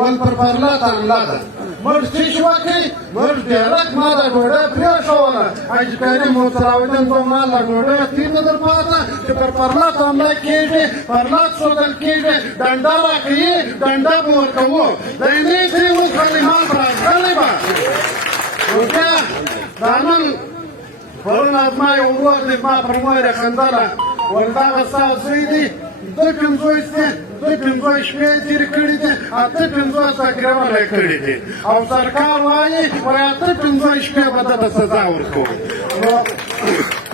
ول پر پرلط حمله ده موږ څه وکړئ موږ ډېرک ما د ډوډۍ پرېښوله حاجي کریم متراودین به ما له ډوډۍ تېر نه در پاته چې پر پرلط حمله کېږي پرلط ښودل کېږي ډنډه راکوي ډنډه به ورکوو د اینې ترې وکړلې ما به راغلی به نو بیا دا نن پرون زما یو ورور دی ما پر مور یې خندله ویل دغه ستا زوی دی 250 دی 250 شپې یې تېرې کړي دي 850 تقریبا یې کړي دي او سرکار وایي وایي 850 شپې به ده ته سزا ورکوو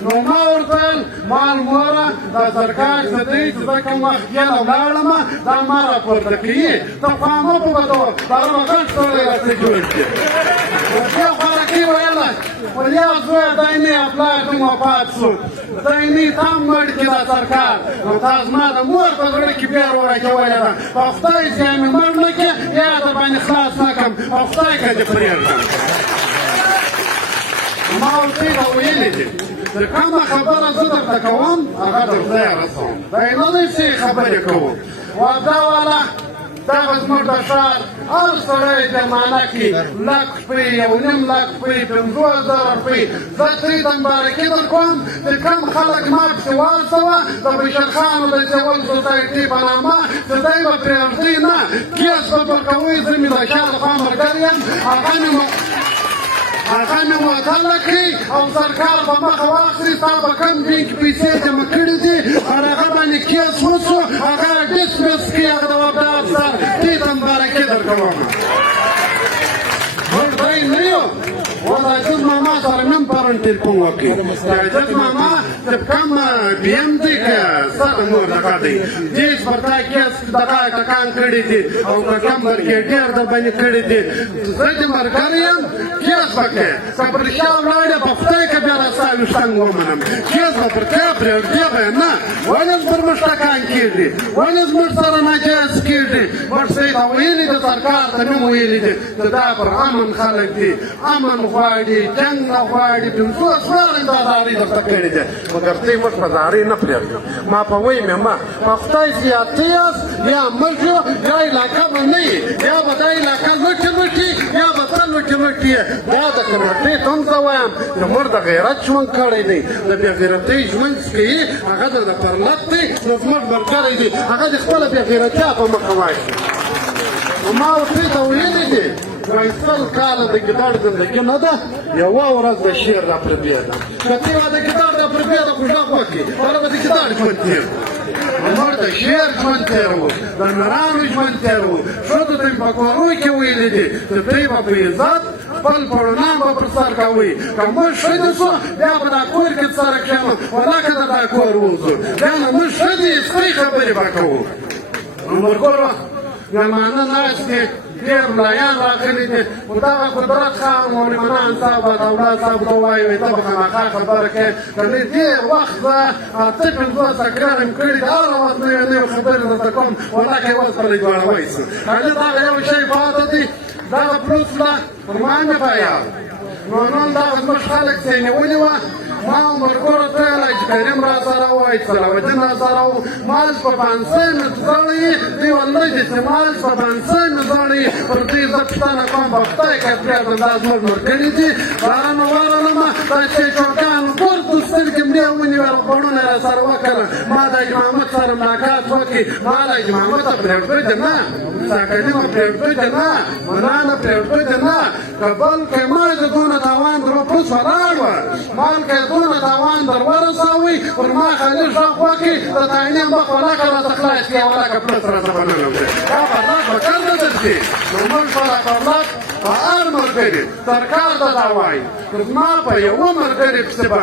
نو ما ورته ویل مال موره دا سرکار څه دی چې زه کوم وخت ګیله ولاړمه دا ما راپورته کوي ته پام وکړه دا به غټ سړی راته جوړ کړي بیا خوارکي ویله ویل یا زویه دی نه یې پلار ته وفات شو دی نه تا مړ کړي دا سرکار نو تا زما د مور په زړه کې بیا وراچولې ده په خدای چې یې مې مړ نه کړې یا در باندې خلاص نه کړم په خدای که دې پرېږدم ما ورته دا ویلي دي چې کومه خبره زه درته کوم هغه در ځای رسوم دا یې نه دی چې خبرې کوو واده والا دغه زموږ د ښار هر سړی جرمانه کړي لک روپۍ 1.5 لک روپۍ 50,000 روپۍ زه ترې د مبارکي در کوم چې کوم خلک ما پسې واستوه د بشرخانو د سیول سوسایټي په نامه چې دی به پرېږدي نه کیس به ورکوئ زه مې د شا لخوا ملګری یم هغه مې معطله کړي او سرکار به مخه واخلي ستا به کوم بینک پیسې جمع کړي دي پر هغه باندې کیس وشو هغه ډسمس کړي هغه د وفده افسر دې ته مبارکي درکوم موږ دی نه یو و د عزیز ماما سره مې هم پرون ټلیفون وکړي د عزیز ماما چې کوم بي ام دی که سره نور دغه دی دېس پر تا کیس دغه ټکان کړي دي او که کوم برګېډیر در باندې کړي دي زه دې ملګری یم کیس به کوې که پر شا ولاړې په خدای که بیا را ستا ویښتان ومنم کیس به پر تا پرېږدې به یې نه ولې زموږ موږ ټکان کېږي ولې زموږ سره ناجایز کېږي موږ ته یې دا ویلي دي سرکار ته مې ویلي دي چې دا پر امن خلک دي امن غواړي جنګ نه غواړي 500 زارۍ درته کړي دي مګر ته یې موږ په زارۍ نه پرېږدو ما په ویې مې مه په خدای چې یا ته یاست یا موږ یو یا علاقه به نه یي یا به دا علاقه لوټې لوټي یا به ته لوټې لوټي یې دا د کنډۍ ته هم زه وایم چې موږ د غیرت ژوند کړی دی د بې غیرتۍ ژوند چې کوي هغه د پرلط دی نو زموږ ملګری دی هغه د خپله بې غیرتیا په مخه وایي نو ما ورته ته ویلي دي وایي 100 کاله د ګیدړ زندګي نه ده یوه ورځ د شیر را پرېږده که ته د ګیدړ را پرېږده خو غږ وکړي بله به د ګیدړ ژوند تېر موږ د شیر ژوند تېروو د نرانو ژوند تېروو ښځو ته مې په کورو کې ویلي دي چې دوی به په عزت خپل پړونان به پر سر کوئ که موږ ښځې شو بیا به دا کور کې سره کښېنو ولکه د دا کور ووځو بیا نو موږ ښځې سپۍ خبرې به کوو نو ملګرو مېلمانه ناست دي ډېر ملایان راغلي دي خو دغه قدرت خان مولوي صاحب دولت صاحب ته وایي وایي ته به خامخا خبره کوې که نه ډېر وخت زه 8-50 تکرار مې کړي دي هره ورځ نوې نوې خبرې درته کوم ولکه یې اوس پرې جوړوی شو که دغه یو شی پاته دي دغه پلوس ده پر ما مې بیان نو نن دغه زموږ خلک چې یې نیولې وه ما ملګرو ته ویل چې کریم را سره وایي صلاحالدین را سره و مالش په پانسۍ مې ځړوي دوی ولې دي چې مالش په پانسۍ مې ځړوي پر دوی زه پوښتنه کوم په خدای که پرېږدم دا زموږ ملګري دي بارانه ورغلمه دا چې چوکان ګردو سترګې مړې ونیول غوړونه یې را سره وکړل ما د حاجي محمد سره ملاقات وکړي ما د حاجي محمد ته پرېږدو دې نه ستا کلمه پرېږدو دې نه منانه پرېږدو دې نه که بلکې ما چې دونه تاوان در وپوس ولاړ وه مالکه دونه تاوان در ورسوئ پر ما خالي غږ وکړي د تاینې مخ ولکه راته خلاص کړي ولکه پلس راته به ننوځي دا پرلط به کار نه درځي نو موږ به دا پرلط په هر ملګري سرکار ته دا وایي زما په یوه ملګري پسې به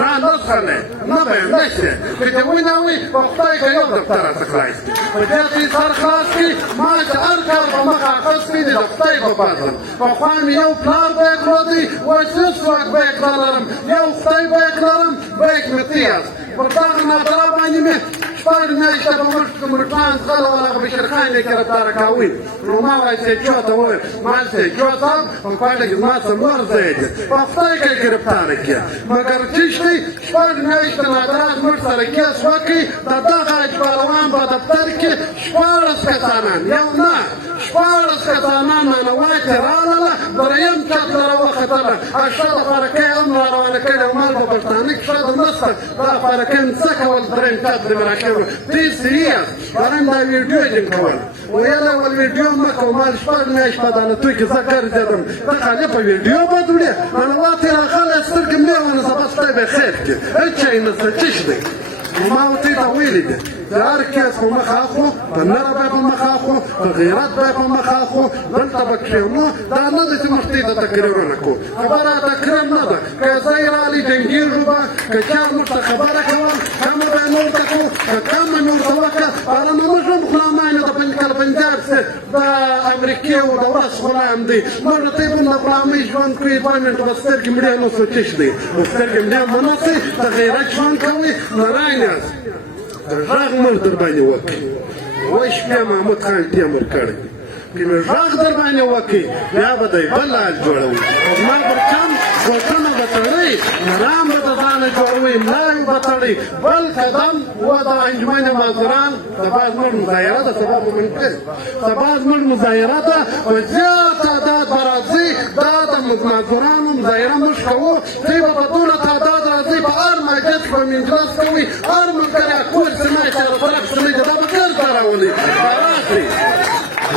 را نه څښلی نه به یې نشي که دې ونیوئ په خدای که یو دفتر راته خلاص کړي په دې ته یې سر خلاص کړي ما چې هر کار په مخ اخیستی دی د خدای په فضل پخوا مې یو پلار بیک لرلی اوس هېڅ وخت بیک نه لرم یو خدای بیک لرم بیک مې ته یاست پر دغه نادره باندې مې شپږ میاشتې په مخ کې مرټان ځغله ولا هغه بشیر خان یې ګرفتاره کاوه نو ما وایي سیچو ته وویل ما سیچو صاحب په پایله کې زما څه نور ځای دی په خدای کې ګرفتاره کړه مګر چیش دی شپږ میاشتې نادراز موږ سره کیس وکړي د دغه اجبالوان په دفتر کې 14 کسانان یو نه 14 کسانان نانواتې راغله دریم چت لره وختله اشته د فارکۍ هم را روانه کړې او مال په پښتانه کې ښه د نسته دا فارکۍ هم څه کول دریم چت دې مې راکړی دې سیریس پرون دا ویډیو یې کول ویله ول ویډیو مه کوه مال شپږ میاشت په عدالتو کې زه ګرځېدم ته خالي په ویډیو بد وړې نانواتې راغلی سترګې مې ونه سبا ستا به خیر کړي هېڅ شی نشته چش دی ما ورته ته ویلي دي چې هر کیس په مخ اخلو په نره به په مخ اخلو په غیرت به په مخ اخلو دلته به کښېنو دا نه ده چې مخکې ته تقریرونه کوو خبره تقریر نه ده که ځای رالي جنګېږو به که چا موږ ته خبره کول کمه به یې نور ته کوو که کمه مې ورته وکړه هغه نه موږ هم غلامان یو د کله پنجاب چې د امریکې و د ورځ غلام دی موږ ته یې د غلامۍ ژوند کوي 2 منټه به سترګې مړې نه سو چش دی سترګې مړې مه نسئ د غیرت ژوند کوئ نرای غږ موږ در باندې وکړي وایي شپې محمود خان ټیم ورکړی که مې غږ در باندې وکړي بیا به دی بل حال جوړوي زما پر چم غوږونه به تړئ نرام به د ځانه جوړوئ ملا یې به تړئ بل قدم و د انجمن مزدوران سبا زموږ مظاهره ده سبا به منکر سبا زموږ مظاهره ده په زیات تعداد به راځي دا د مزدورانو مظاهره موږ کوو دوی به په دونه تعداد راځي په هر مسجد کې به مجلس کوي هر ملګری کور سمای سره طرف سمای دا به ګرځه راولي راشئ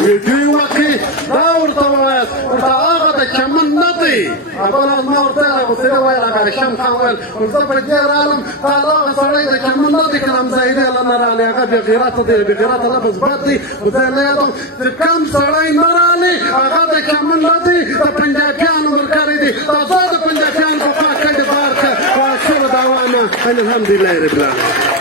ویډیو وکړي دا ورته ووایاست ورته هغه د چمن نه دی بله ما ورته غوسېده ویل هغه شم خان ویل زه پر دې رالم تا دغه سړی د چمن نه دی که نمځایدې هله نه رالی هغه بې غیرته دی بې غیرته لفظ بد دی خو زه یې نه یادوم چې کوم سړی نه رالي هغه د چمن نه دی د پنجابیانو ملګری دی دا زه د پنجابیانو په خوا کډې بار کړه واخره دعوانا الحمدلله رب العالمین